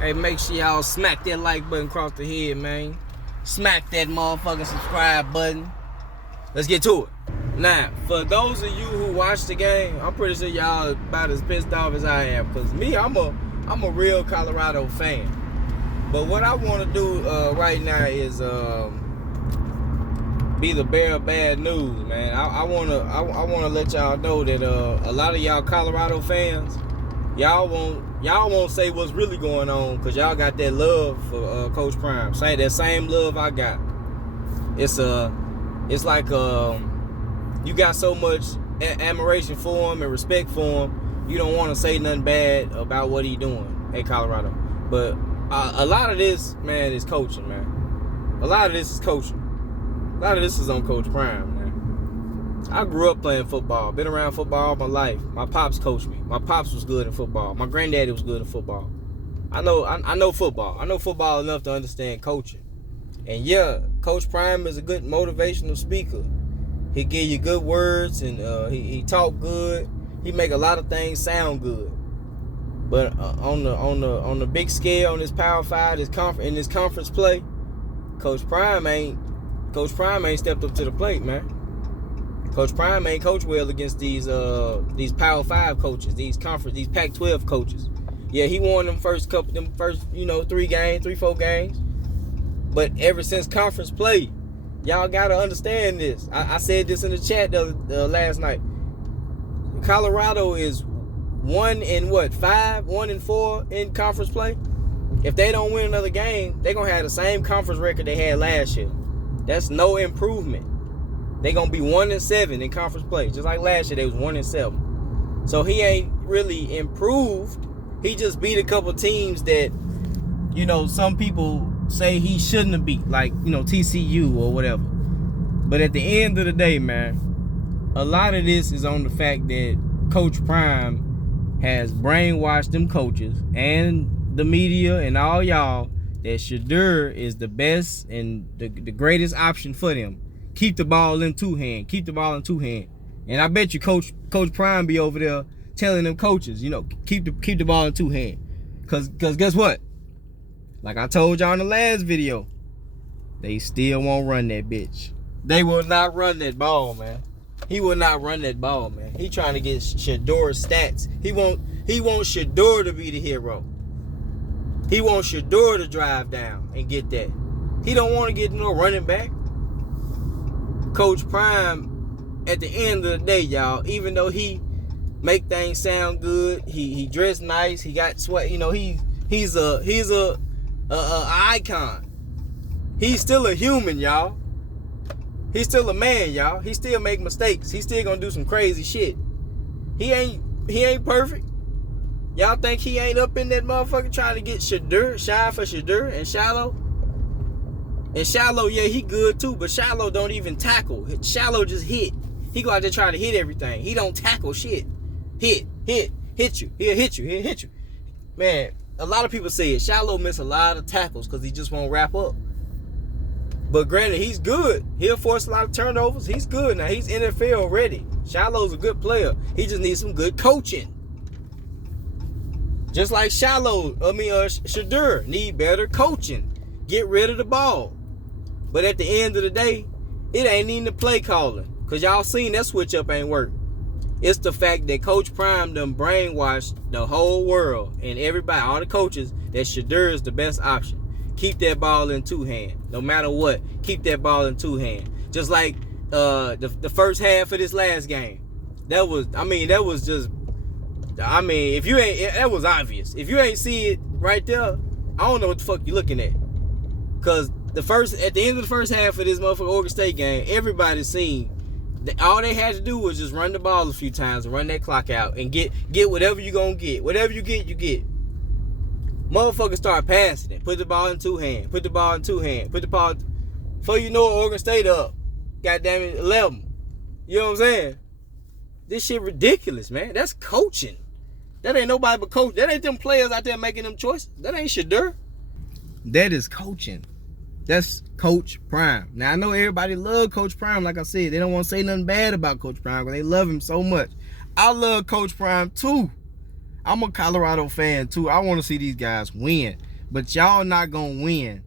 Hey, make sure y'all smack that like button across the head, man. Smack that motherfucking subscribe button. Let's get to it. Now, for those of you who watch the game, I'm pretty sure y'all about as pissed off as I am. Cause me, I'm a real Colorado fan. But what I want to do right now is be the bearer of bad news, man. I wanna let y'all know that a lot of y'all Colorado fans, y'all won't say what's really going on, cause y'all got that love for Coach Prime. That same love I got. It's like you got so much admiration for him and respect for him, you don't want to say nothing bad about what he doing at Colorado. But a lot of this, man, is coaching, man. A lot of this is coaching. A lot of this is on Coach Prime, man. I grew up playing football, been around football all my life. My pops coached me. My pops was good in football. My granddaddy was good in football. I know football. I know football enough to understand coaching. And yeah, Coach Prime is a good motivational speaker. He give you good words, and he talk good. He make a lot of things sound good. But on the big scale, on this Power 5, in this conference play, Coach Prime ain't stepped up to the plate, man. Coach Prime ain't coached well against these Power 5 coaches, these Pac-12 coaches. Yeah, he won them first 4 games. But ever since conference play, y'all gotta understand this. I said this in the chat last night. Colorado is 1-4 in conference play. If they don't win another game, they're gonna have the same conference record they had last year. That's no improvement. They're gonna be 1-7 in conference play, just like last year they was 1-7. So he ain't really improved. He just beat a couple teams that, some people say he shouldn't have beat, like, TCU or whatever. But at the end of the day, man, a lot of this is on the fact that Coach Prime has brainwashed them coaches and the media and all y'all that SHEDUER is the best and the greatest option for them. Keep the ball in two hand. Keep the ball in two hand. And I bet you Coach Prime be over there telling them coaches, keep the ball in two hand. Cause guess what? Like I told y'all in the last video, they still won't run that bitch. They will not run that ball, man. He will not run that ball, man. He trying to get SHEDUER's stats. He want SHEDUER to be the hero. He wants SHEDUER to drive down and get that. He don't want to get no running back. Coach Prime, at the end of the day, y'all, even though he make things sound good, he dressed nice, he got sweat, he's a icon. He's still a human, y'all. He's still a man, y'all. He still make mistakes. He still gonna do some crazy shit. He ain't perfect. Y'all think he ain't up in that motherfucker trying to get SHEDUER, shine for SHEDUER and Shallow? And Shallow, yeah, he good too, but Shallow don't even tackle. Shallow just hit. He go out there trying to hit everything. He don't tackle shit. Hit you. He'll hit you. Man, a lot of people say it. Shallow miss a lot of tackles because he just won't wrap up. But granted, he's good. He'll force a lot of turnovers. He's good now. He's NFL ready. Shallow's a good player. He just needs some good coaching. Just like SHEDUER need better coaching. Get rid of the ball. But at the end of the day, it ain't even the play calling. Because y'all seen that switch up ain't work. It's the fact that Coach Prime done brainwashed the whole world and everybody, all the coaches, that SHEDUER is the best option. Keep that ball in two hands. No matter what, keep that ball in two hands. Just like the first half of this last game. That was obvious. If you ain't see it right there, I don't know what the fuck you looking at. Cause at the end of the first half of this motherfucking Oregon State game, everybody seen that all they had to do was just run the ball a few times and run that clock out and get whatever you gonna get. Whatever you get, you get. Motherfuckers start passing it. Put the ball in two hands. Put the ball in two hands. Put the ball. Before you know it, Oregon State up. Goddamn it, 11. You know what I'm saying? This shit ridiculous, man. That's coaching. That ain't nobody but coach. That ain't them players out there making them choices. That ain't SHEDUER. That is coaching. That's Coach Prime. Now, I know everybody love Coach Prime. Like I said, they don't want to say nothing bad about Coach Prime because they love him so much. I love Coach Prime too. I'm a Colorado fan too. I want to see these guys win, but y'all not gonna win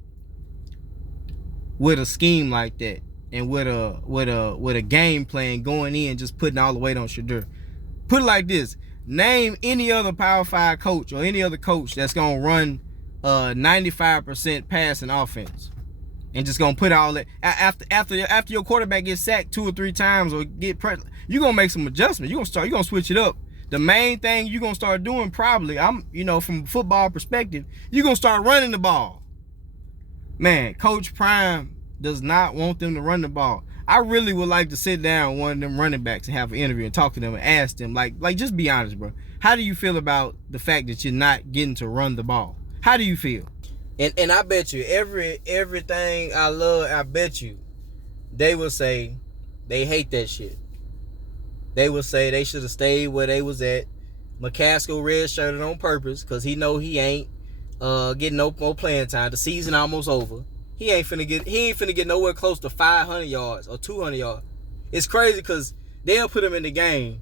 with a scheme like that and with a game plan going in, just putting all the weight on SHEDUER. Put it like this: name any other Power 5 coach or any other coach that's gonna run 95% passing offense and just gonna put all that after your quarterback gets sacked 2 or 3 times or get pressed. You're gonna make some adjustments. You're gonna switch it up. The main thing you're gonna start doing probably, from a football perspective, you're gonna start running the ball. Man, Coach Prime does not want them to run the ball. I really would like to sit down with one of them running backs and have an interview and talk to them and ask them, like just be honest, bro. How do you feel about the fact that you're not getting to run the ball? How do you feel? And I bet you everything I love, I bet you they will say they hate that shit. They will say they should have stayed where they was at. McCaskill red-shirted on purpose because he know he ain't getting no more playing time. The season almost over. He ain't finna get nowhere close to 500 yards or 200 yards. It's crazy because they'll put him in the game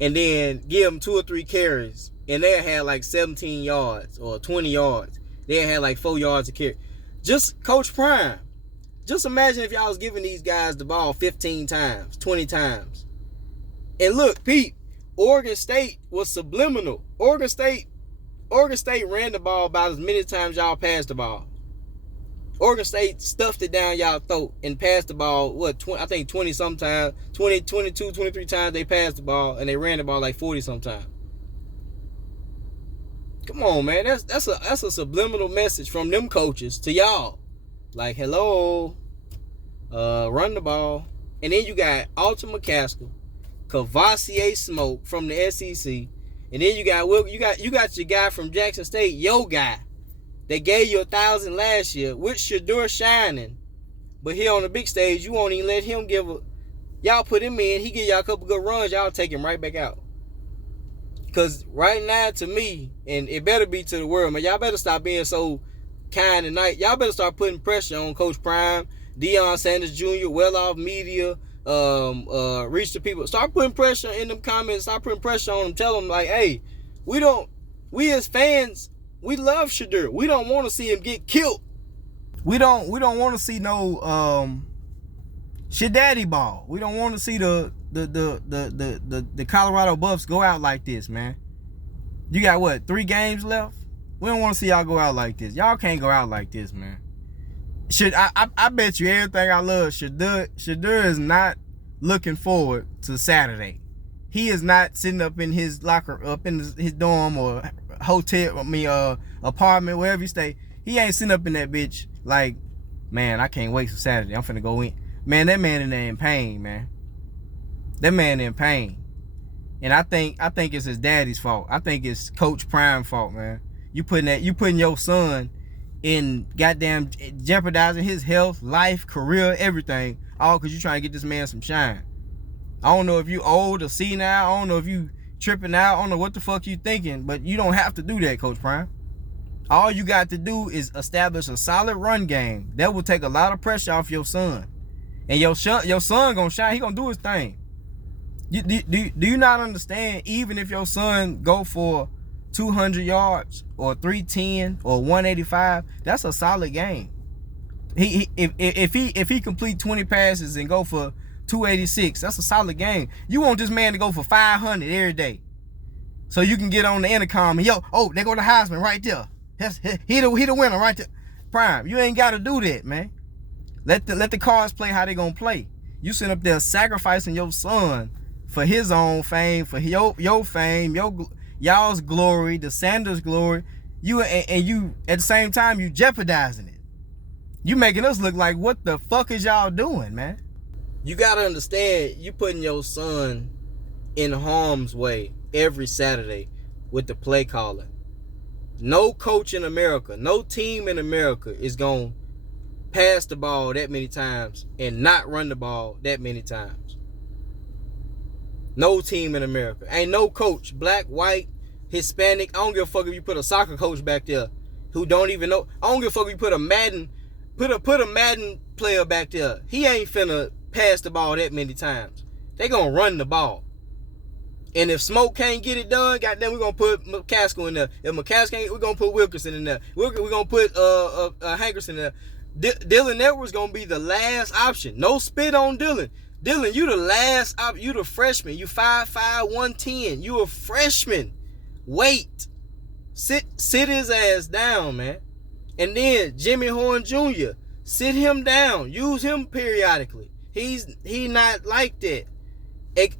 and then give him 2 or 3 carries and they'll have like 17 yards or 20 yards. They'll have like 4 yards a carry. Just Coach Prime. Just imagine if y'all was giving these guys the ball 15 times, 20 times. And look, Pete, Oregon State was subliminal. Oregon State ran the ball about as many times y'all passed the ball. Oregon State stuffed it down y'all throat and passed the ball, 20 sometimes, 20, 22, 23 times they passed the ball, and they ran the ball like 40 sometimes. Come on, man. That's a subliminal message from them coaches to y'all. Like, hello, run the ball. And then you got Alton McCaskill, Cavassier Smoke from the SEC. And then you got your guy from Jackson State, your guy. They gave you 1,000 last year, with SHEDUER shining. But here on the big stage, you won't even let him y'all put him in, he give y'all a couple good runs, y'all take him right back out. Because right now, to me, and it better be to the world, man, y'all better stop being so kind and nice. Y'all better start putting pressure on Coach Prime, Deion Sanders Jr., Well-Off Media, Reach the People. Start putting pressure in them comments. Start putting pressure on them. Tell them, like, hey, we as fans, we love SHEDUER. We don't want to see him get killed. We don't want to see no Shit-Daddy ball. We don't want to see the Colorado Buffs go out like this, man. You got what, 3 games left? We don't want to see y'all go out like this. Y'all can't go out like this, man. I bet you everything I love, SHEDUER is not looking forward to Saturday. He is not sitting up in his locker, up in his dorm or hotel, apartment, wherever you stay. He ain't sitting up in that bitch like, man, I can't wait for Saturday. I'm finna go in. Man, that man in there in pain, man. That man in pain. And I think it's his daddy's fault. I think it's Coach Prime's fault, man. You putting your son in goddamn jeopardizing his health, life, career, everything, all because you trying to get this man some shine. I don't know if you old or senile. I don't know if you tripping out. I don't know what the fuck you thinking, but you don't have to do that, Coach Prime. All you got to do is establish a solid run game. That will take a lot of pressure off your son. And your son gonna shine. He gonna do his thing. Do you not understand? Even if your son go for 200 yards or 310 or 185, that's a solid game. If he complete 20 passes and go for 286, that's a solid game. You want this man to go for 500 every day, so you can get on the intercom and there go the Heisman right there. He the winner right there. Prime, you ain't got to do that, man. Let the cards play how they gonna play. You sit up there sacrificing your son for his own fame, for your fame, y'all's glory, the Sanders glory. You at the same time you jeopardizing it. You making us look like what the fuck is y'all doing, man? You gotta understand, you putting your son in harm's way every Saturday with the play calling. No coach in America, no team in America is gonna pass the ball that many times and not run the ball that many times. No team in America. Ain't no coach, black, white, Hispanic. I don't give a fuck if you put a soccer coach back there who don't even know. I don't give a fuck if you put a Madden player back there. He ain't finna pass the ball that many times. They gonna run the ball. And if Smoke can't get it done, goddamn, we're gonna put McCaskill in there. If McCaskill ain't, we're gonna put Wilkerson in there. We're gonna put Hankerson in there. Dylan Edwards gonna be the last option. No spit on Dylan. Dylan, you the last option. You the freshman. You 5'5", 110. You a freshman. Wait. Sit his ass down, man. And then Jimmy Horn Jr., sit him down. Use him periodically. He not like that.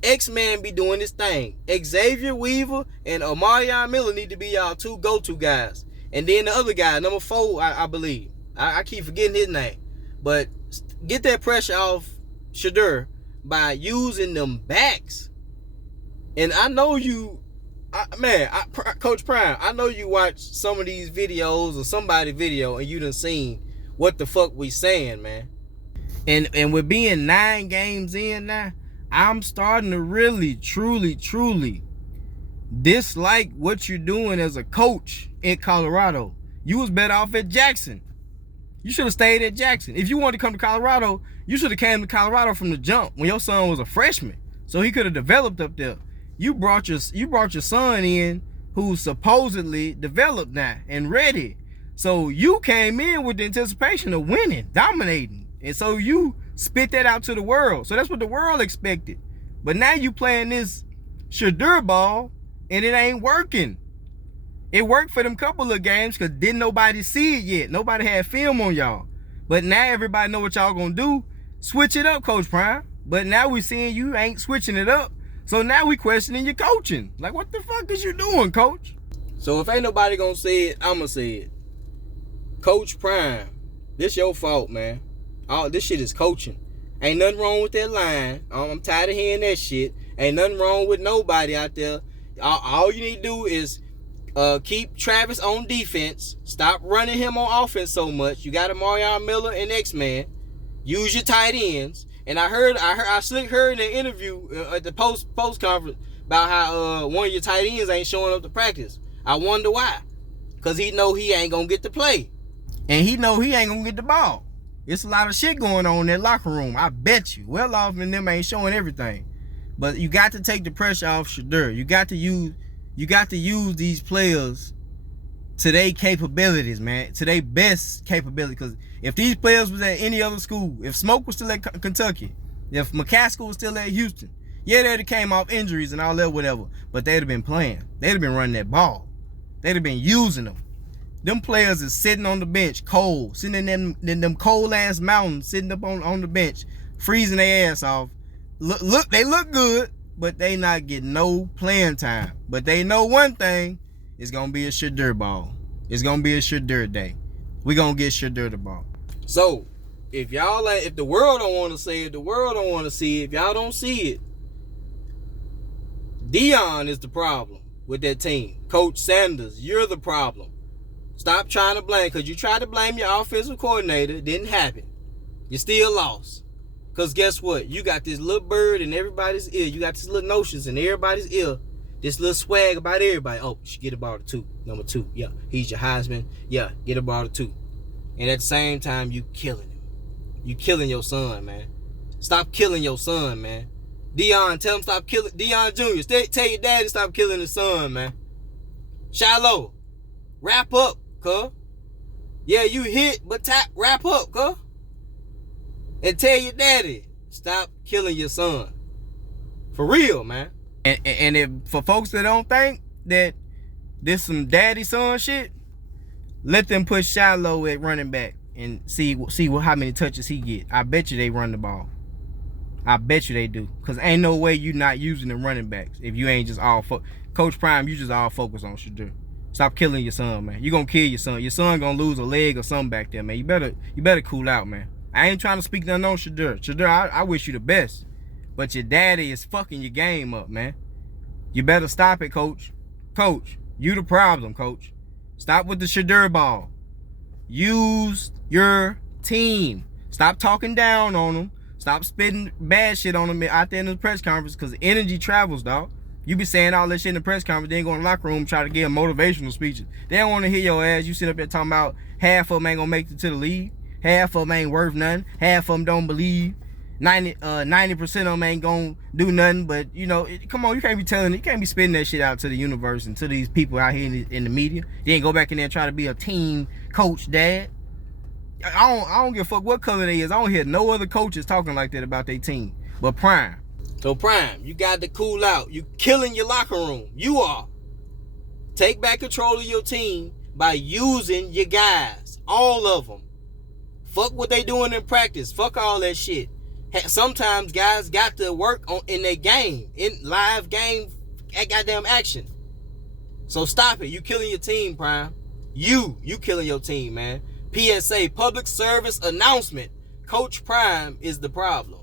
X-Man be doing his thing. Xavier Weaver and Omarion Miller need to be y'all two go-to guys. And then the other guy, number 4, I believe. I keep forgetting his name. But get that pressure off SHEDUER by using them backs. And I know you, Coach Prime, I know you watch some of these videos or somebody video and you done seen what the fuck we saying, man. And with being 9 games in now, I'm starting to really, truly dislike what you're doing as a coach in Colorado. You was better off at Jackson. You should have stayed at Jackson. If you wanted to come to Colorado, you should have came to Colorado from the jump when your son was a freshman, so he could have developed up there. You brought your son in who's supposedly developed now and ready. So you came in with the anticipation of winning, dominating. And so you spit that out to the world. So that's what the world expected. But now you playing this SHEDUER ball and it ain't working. It worked for them couple of games because didn't nobody see it yet. Nobody had film on y'all. But now everybody know what y'all gonna do. Switch it up, Coach Prime. But now we seeing you ain't switching it up. So now we questioning your coaching. Like, what the fuck is you doing, Coach? So if ain't nobody gonna say it, I'ma say it. Coach Prime, this your fault, man. All this shit is coaching. Ain't nothing wrong with that line. I'm tired of hearing that shit. Ain't nothing wrong with nobody out there. All you need to do is keep Travis on defense. Stop running him on offense so much. You got Omarion Miller and X-Man. Use your tight ends. And I slick heard in the interview at the post conference about how one of your tight ends ain't showing up to practice. I wonder why. Cause he know he ain't gonna get to play. And he know he ain't gonna get the ball. It's a lot of shit going on in that locker room. I bet you. Well off and them ain't showing everything. But you got to take the pressure off SHEDUER. You got to use these players to their capabilities, man. To their best capability. Because if these players was at any other school, if Smoke was still at Kentucky, if McCaskill was still at Houston, yeah, they'd have came off injuries and all that, whatever. But they'd have been playing. They'd have been running that ball. They'd have been using them. Them players is sitting on the bench, cold, sitting in them cold ass mountains, sitting up on the bench, freezing their ass off. Look, they look good, but they not getting no playing time. But they know one thing: it's gonna be a SHEDUER ball. It's gonna be a SHEDUER day. We gonna get SHEDUER the ball. So if the world don't want to say it, the world don't want to see it. If y'all don't see it, Dion is the problem with that team. Coach Sanders, you're the problem. Stop trying to blame, because you tried to blame your offensive coordinator. It didn't happen. You still lost. Because guess what? You got this little bird in everybody's ear. You got this little notions in everybody's ear. This little swag about everybody. Oh, you should get a ball to 2. Number 2. Yeah, he's your Heisman. Yeah, get a ball to 2. And at the same time, you killing him. You killing your son, man. Stop killing your son, man. Dion, tell him stop killing. Dion Jr., tell your daddy stop killing his son, man. Shiloh, wrap up. Cuz. Yeah, you hit, but wrap up, cuz. And tell your daddy, stop killing your son. For real, man. And if for folks that don't think that this some daddy son shit, let them put Shiloh at running back and see how many touches he get. I bet you they run the ball. I bet you they do. Because ain't no way you not using the running backs if you ain't just all Coach Prime, you just all focus on SHEDUER. Stop killing your son, man. You gonna kill your son. Your son gonna lose a leg or something back there, man. You better cool out, man. I ain't trying to speak nothing on SHEDUER. SHEDUER, I wish you the best. But your daddy is fucking your game up, man. You better stop it, Coach. Coach, you the problem, Coach. Stop with the SHEDUER ball. Use your team. Stop talking down on them. Stop spitting bad shit on them out there in the press conference, because energy travels, dog. You be saying all that shit in the press conference, then go in the locker room try to give motivational speeches. They don't want to hear your ass. You sit up there talking about half of them ain't gonna make it to the league. Half of them ain't worth nothing. Half of them don't believe. 90% of them ain't gonna do nothing. But you know, come on, you can't be spitting that shit out to the universe and to these people out here in the media. They ain't go back in there and try to be a team coach, dad. I don't give a fuck what color they is. I don't hear no other coaches talking like that about their team. But Prime. So Prime, you got to cool out. You killing your locker room. You are. Take back control of your team by using your guys. All of them. Fuck what they doing in practice. Fuck all that shit. Sometimes guys got to work in their game. In live game goddamn action. So stop it. You killing your team, Prime. You killing your team, man. P.S.A. Public service announcement. Coach Prime is the problem.